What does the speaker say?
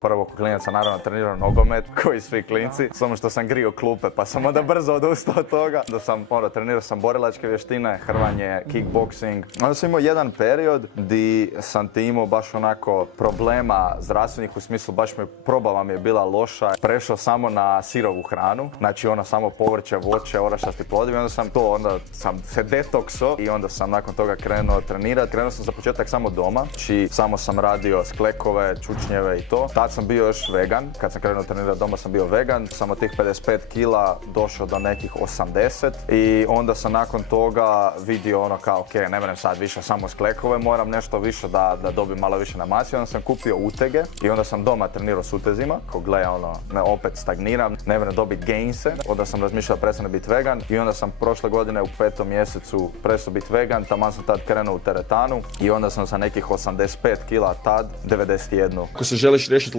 Prvo ko klinac sam naravno trenirao nogomet, koji svi klinci, samo što sam grio klupe pa sam onda brzo odustao od toga. Trenirao sam borilačke vještine, hrvanje, kickboxing. Onda sam imao jedan period di sam ti imao baš onako problema zdravstvenih, u smislu baš probava mi je bila loša. Prešao samo na sirovu hranu, znači ono samo povrće, voće, orašasti plodovi. Onda sam se detokso i onda sam nakon toga krenuo trenirati. Krenuo sam za početak samo doma, znači samo sam radio sklekove, čučnjeve i to. Tad sam bio još vegan, kad sam krenuo trenirati doma sam bio vegan, sam od tih 55 kila došao do nekih 80 i onda sam nakon toga vidio ono kao ok, ne moram sad više samo sklekove, moram nešto više da dobijem malo više na masi. Onda sam kupio utege i onda sam doma trenirao s utezima, ko gleda ono, opet stagniram, ne moram dobiti gainse. Onda sam razmišljao prestane biti vegan i onda sam prošle godine u 5. mjesecu prestao biti vegan, taman sam tad krenuo u teretanu i onda sam sa nekih 85 kila tad 91. Ako se želiš riješiti